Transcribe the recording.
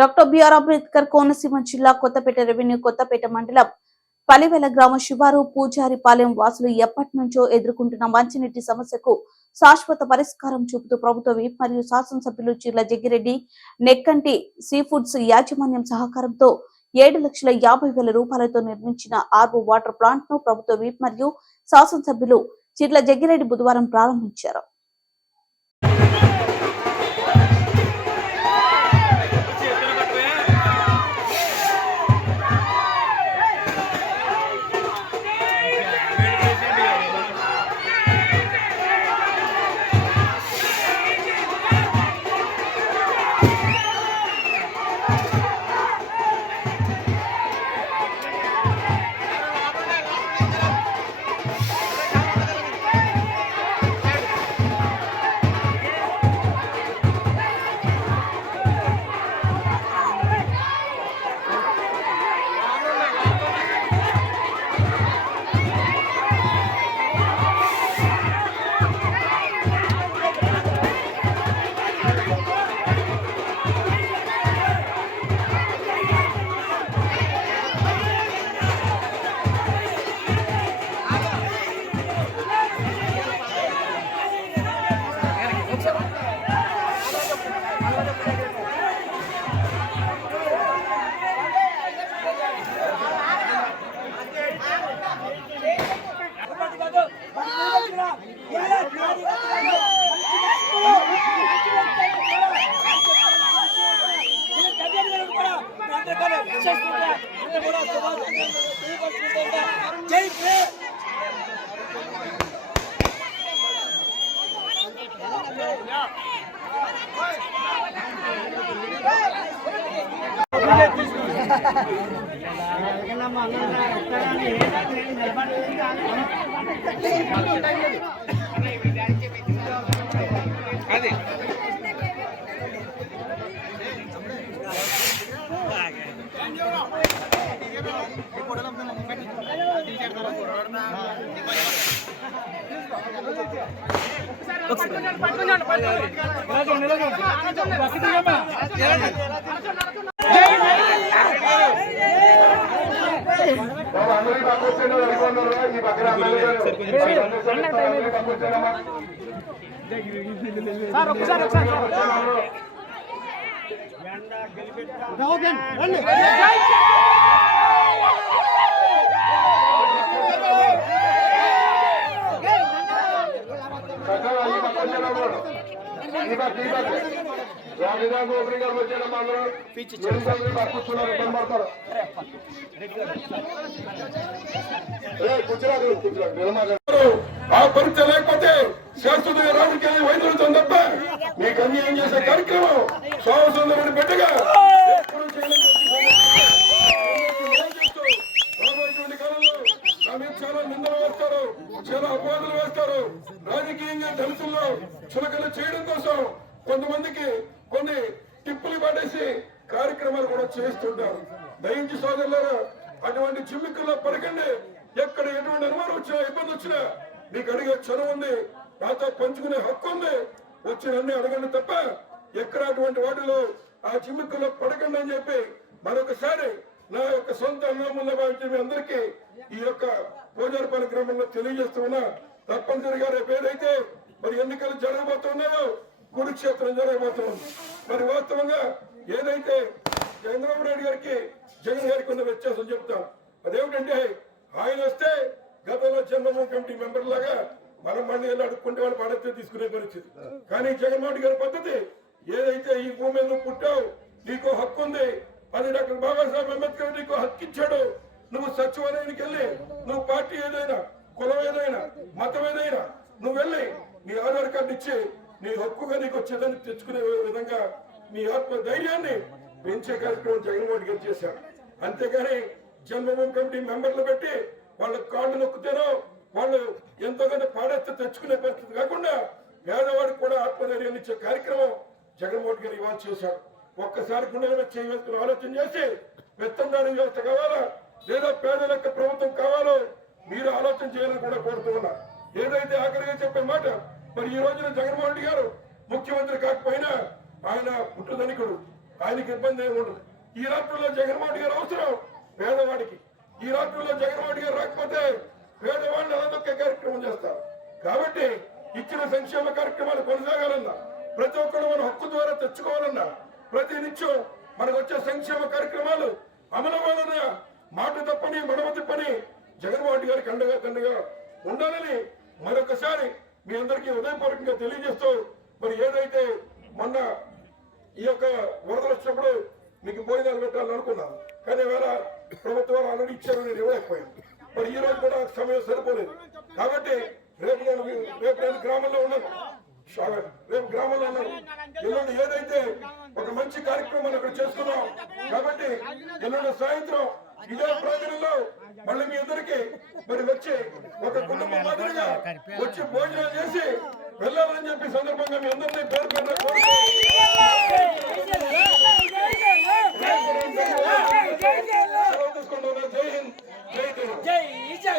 Doctor BR Ambedkar Konaseema జిల్లా Kothapeta revenue Kothapeta మండలం పలివెల గ్రామ శివారు పూజారిపాలెం వాసులు ఎప్పటి నుంచో ఎదుర్కొంటున్న మంచినీటి సమస్యకు శాశ్వత పరిష్కారం చూపుతూ ప్రభుత్వ విప్ మరియు శాసనసభ్యులు చిర్ల జగ్గిరెడ్డి నెక్కంటి సీఫుడ్స్ యాజమాన్యం సహకారంతో 7,50,000 రూపాయలతో నిర్మించిన ఆర్వో వాటర్ ప్లాంట్ ను ప్రభుత్వ విప్ మరియు శాసనసభ్యులు చిర్ల జగ్గిరెడ్డి బుధవారం ప్రారంభించారు. ఆ పరీక్ష లేకపోతే శాశ్వత రాజకీయ వైద్యులతో తప్ప మీకు అన్యాయం చేసే కార్యక్రమం సాహసందరుని బిడ్డగా రాబోయేటువంటి కాలంలో చాలా నిందలు వేస్తారు, చాలా అపవాదులు వేస్తారు. రాజకీయంగా దళితుల్లో చులకన చేయడం కోసం కొంతమందికి కొన్ని టిప్పులు పడేసి కార్యక్రమాలు కూడా చేస్తుంటారు. దయించి సోదరులారా, అటువంటి చిమ్మికుల్లో పడకండి. ఎక్కడ ఎటువంటి అనుమానం వచ్చినా, ఇబ్బంది వచ్చినా మీకు అడిగే చనువు ఉంది, నాతో పంచుకునే హక్కు ఉంది. వచ్చిన అన్ని అడగండి తప్ప ఎక్కడ అటువంటి వాటిలో ఆ చిమ్మికుల్లో పడకండి అని చెప్పి మరొకసారి నా యొక్క సొంత అన్నముల భావించి మీ అందరికీ ఈ యొక్క పూజారిపాలెం గ్రామంలో తెలియజేస్తున్నా. తప్పనిసరిగా రేపు ఏదైతే మరి ఎన్నికలు జరగబోతున్నాయో కురుక్షేత్రం జరగబోతుంది. మరి వాస్తవంగా ఏదైతే చంద్రబాబు నాయుడు గారికి జగన్ గారికి ఉన్న వ్యత్యాసం చెప్తాం. అదేమిటంటే ఆయన వస్తే గతంలో చంద్రబాబు కమిటీ మెంబర్ లాగా మనం మళ్ళీ వెళ్ళి అడుక్కుంటే వాళ్ళు పడతే తీసుకునే పరిస్థితి. కానీ జగన్మోహన్ గారి పద్ధతి ఏదైతే ఈ భూమి మీద నువ్వు పుట్టావు, నీకు హక్కు ఉంది, అది డాక్టర్ బాబాసాహెబ్ అంబేద్కర్ నీకు హక్కు ఇచ్చాడు. నువ్వు సచివాలయానికి వెళ్ళి నువ్వు పార్టీ ఏదైనా, కులం ఏదైనా, మతం ఏదైనా నువ్వు వెళ్ళి నీ ఆధార్ కార్డు ఇచ్చి నీ హక్కుగా నీకు వచ్చేదని తెచ్చుకునే విధంగా మీ ఆత్మ ధైర్యాన్ని పెంచే కార్యక్రమం జగన్మోహన్ గారు చేశారు. అంతేగాని జన్మభూమి కమిటీ మెంబర్లు పెట్టి వాళ్ళ కాళ్ళు నొక్కుతారో వాళ్ళు ఎంతో కొంత పాడేస్తే తెచ్చుకునే పరిస్థితి కాకుండా పేదవాడికి కూడా ఆత్మధైర్యాన్ని ఇచ్చే కార్యక్రమం జగన్మోహన్ గారు ఇవాళ చేశారు. ఒక్కసారి గుండెల చేయవలసిన ఆలోచన చేసి పెత్తందారీ వ్యవస్థ కావాలా లేదా పేదలకు ప్రభుత్వం కావాలో మీరు ఆలోచన చేయాలని కూడా కోరుతూ ఉన్నా. ఏదైతే ఆఖరిగా చెప్పే మాట, మరి ఈ రోజున జగన్మోహన్ రెడ్డి గారు ముఖ్యమంత్రి కాకపోయినా ఆయన పుట్టుధనికుడు, ఆయనకి ఇబ్బంది ఏమి ఉండదు. ఈ రాష్ట్రంలో జగన్మోహన్ రెడ్డి గారు అవసరం పేదవాడికి. ఈ రాష్ట్రంలో జగన్మోహన్ రెడ్డి గారు రాకపోతే పేదవాడిని అలదొక్కే కార్యక్రమం చేస్తారు. కాబట్టి ఇచ్చిన సంక్షేమ కార్యక్రమాలు కొనసాగాలన్నా, ప్రతి ఒక్కరు మన హక్కు ద్వారా తెచ్చుకోవాలన్నా, ప్రతి నిత్యం మనకు వచ్చే సంక్షేమ కార్యక్రమాలు అమలవ్వాలన్నా మాట తప్పని మడమ తిప్పని జగన్మోహన్ రెడ్డి గారికి అండగా ఉండాలని మరొకసారి మీ అందరికీ హృదయపూర్వకంగా తెలియజేస్తూ, మరి ఏదైతే మొన్న ఈ యొక్క వరదలు వచ్చినప్పుడు మీకు భోజనాలు పెట్టాలని అనుకున్నాను, కానీ వేళ ప్రభుత్వాలు ఆల్రెడీ ఇచ్చారు, నేను ఇవ్వలేకపోయాను. మరి ఈ రోజు కూడా సమయం సరిపోలేదు. కాబట్టి రేపు నేను గ్రామంలో ఉన్నాను, ఎల్లుండి ఏదైతే ఒక మంచి కార్యక్రమాన్ని అక్కడ చేసుకున్నాం. కాబట్టి ఎల్లుండి సాయంత్రం ఇదే ప్రాంగణంలో మళ్ళీ మీ అందరికీ మరి వచ్చి ఒక కుటుంబం మాదిరిగా వచ్చి భోజనాలు చేసి వెళ్ళాలని చెప్పి సందర్భంగా మీ అందరినీ పేరు